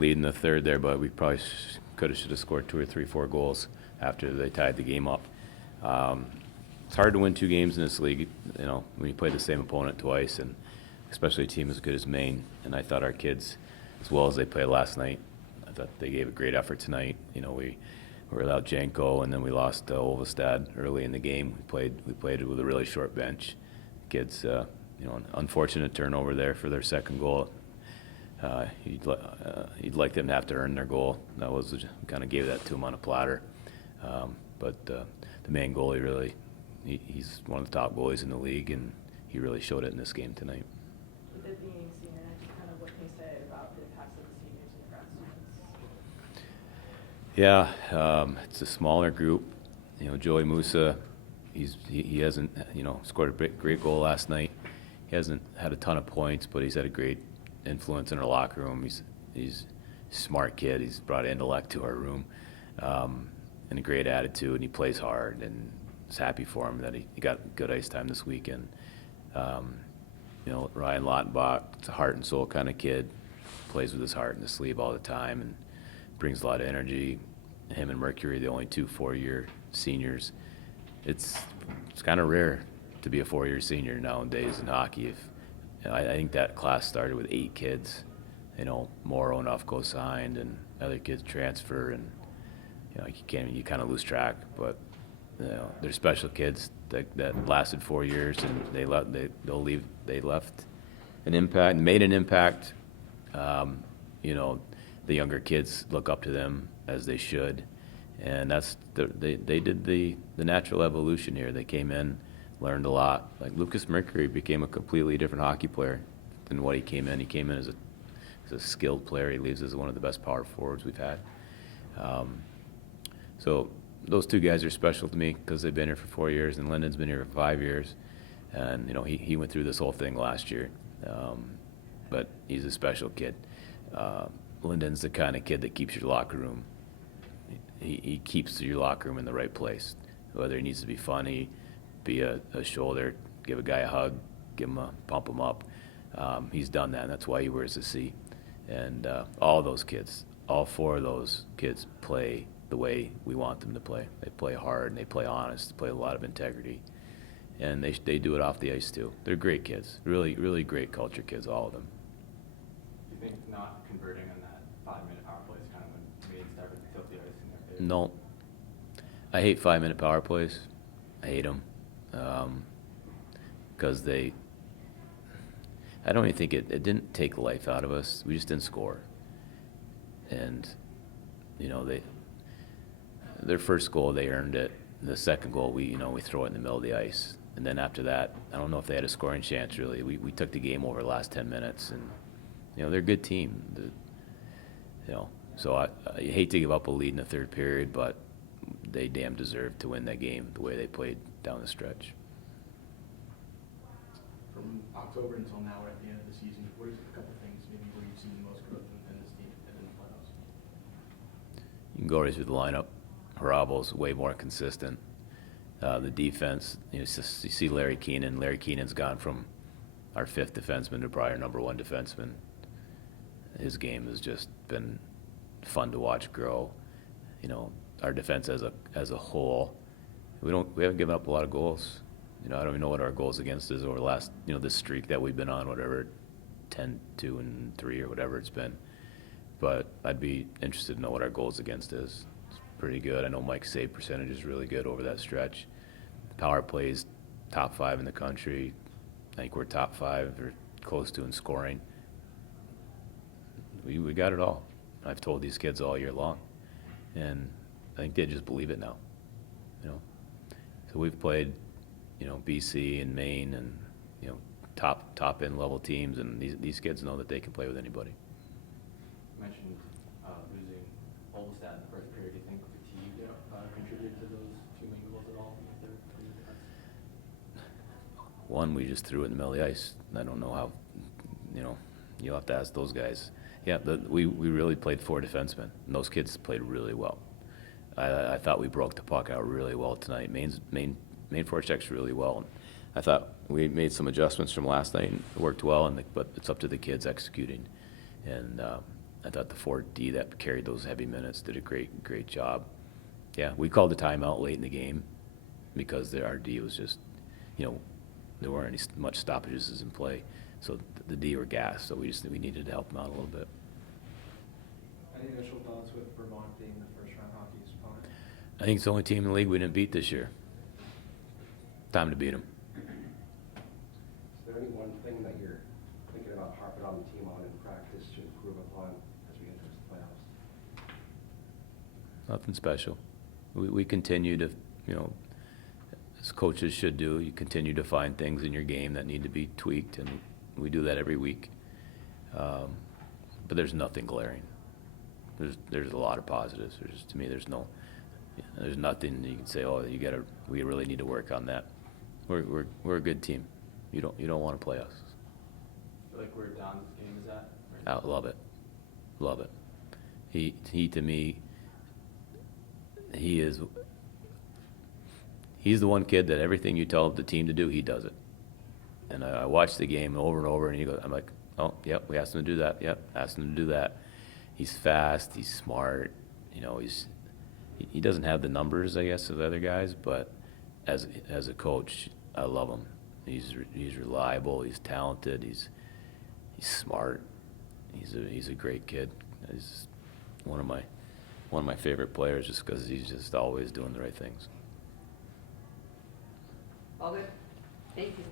lead in the third there, but we probably should have scored 2 or 3, 4 goals after they tied the game up. It's hard to win 2 games in this league, you know, when you play the same opponent twice, and especially a team as good as Maine. And I thought our kids, as well as they played last night, I thought they gave a great effort tonight. You know, we were without Janko, and then we lost Olvestad early in the game. We played with a really short bench. Kids, you know, an unfortunate turnover there for their second goal. You'd like them to have to earn their goal. That was kind of gave that to them on a platter. But the Maine goalie really, he's one of the top goalies in the league, and he really showed it in this game tonight. With it being senior night, kind of what can you say about the impacts of the seniors and the grad students? Yeah, it's a smaller group. You know, Joey Musa, he hasn't, you know, scored a great goal last night. He hasn't had a ton of points, but he's had a great influence in our locker room. He's a smart kid. He's brought intellect to our room, and a great attitude, and he plays hard, and it's happy for him that he got good ice time this weekend. You know, Ryan Lautenbach, it's a heart and soul kind of kid, plays with his heart in his sleeve all the time and brings a lot of energy. Him and Mercury, the only 2 4-year seniors. It's kind of rare to be a 4-year senior nowadays in hockey. I think that class started with 8 kids. You know, Morrow and Ufko signed, and other kids transfer, and you know, you kind of lose track. But you know, they're special kids that lasted 4 years, and they left an impact, made an impact. You know, the younger kids look up to them as they should, and they did the natural evolution here. They came in, learned a lot. Like Lucas Mercury became a completely different hockey player than what he came in. He came in as a skilled player. He leaves as one of the best power forwards we've had. So those 2 guys are special to me because they've been here for 4 years, and Lyndon's been here for 5 years. And you know, he went through this whole thing last year, but he's a special kid. Lyndon's the kind of kid that keeps your locker room. He keeps your locker room in the right place. Whether he needs to be funny, be a shoulder, give a guy a hug, pump him up. He's done that, and that's why he wears the C. And all those kids, all 4 of those kids play the way we want them to play. They play hard, and they play honest, they play a lot of integrity. And they do it off the ice too. They're great kids, really, really great culture kids, all of them. Do you think not converting on that 5-minute power play is kind of when Maine started to tilt the ice in their favor? No. I hate 5-minute power plays. I hate them. Because I don't even think it didn't take life out of us. We just didn't score. And, you know, their first goal, they earned it. The second goal, we throw it in the middle of the ice. And then after that, I don't know if they had a scoring chance, really. We took the game over the last 10 minutes. And, you know, they're a good team. You know, so I hate to give up a lead in the third period, but they damn deserved to win that game the way they played down the stretch. From October until now, we're at the end of the season. What are a couple things maybe where you've seen the most growth in this team and in the playoffs? You can go right through the lineup. Harabo's way more consistent. The defense, you see Larry Keenan. Larry Keenan's gone from our 5th defenseman to probably our number 1 defenseman. His game has just been fun to watch grow. You know, our defense as a whole, we haven't given up a lot of goals. You know, I don't even know what our goals against is over the last, you know, this streak that we've been on, whatever, 10-2-3 or whatever it's been. But I'd be interested to know what our goals against is. It's pretty good. I know Mike's save percentage is really good over that stretch. The power plays top 5 in the country. I think we're top 5 or close to in scoring. We got it all. I've told these kids all year long, and I think they just believe it now. You know, so we've played, you know, BC and Maine and, you know, top end level teams, and these kids know that they can play with anybody. You mentioned losing Olvestad in the first period. Do you think fatigue contributed to those 2 Maine goals at all in the third period? One, we just threw it in the middle of the ice. I don't know how, you know, you'll have to ask those guys. Yeah, we really played 4 defensemen, and those kids played really well. I thought we broke the puck out really well tonight. Maine forechecks really well. And I thought we made some adjustments from last night and it worked well, but it's up to the kids executing. And I thought the 4D that carried those heavy minutes did a great job. Yeah, we called the timeout late in the game because our D was just, there weren't much stoppages in play. So the D were gassed, so we needed to help them out a little bit. Any initial thoughts with Vermont being the first round hockey's opponent? I think it's the only team in the league we didn't beat this year. Time to beat them. Is there any one thing that you're thinking about harping on the team on in practice to improve upon as we enter the playoffs? Nothing special. We continue to, as coaches should do, you continue to find things in your game that need to be tweaked, and we do that every week. But there's nothing glaring. There's a lot of positives. To me, there's nothing you can say, oh, we really need to work on that. We're a good team. You don't want to play us. I feel like we're down this game, is that? I love it. Love it. He to me, he's the one kid that everything you tell the team to do, he does it. And I watch the game over and over, and I'm like, oh, yep, we asked him to do that. Yep, asked him to do that. He's fast. He's smart. He doesn't have the numbers, I guess, of the other guys, but as a coach, I love him. He's reliable. He's talented. He's smart. He's a great kid. He's one of my favorite players, just because he's just always doing the right things. All good? Thank you.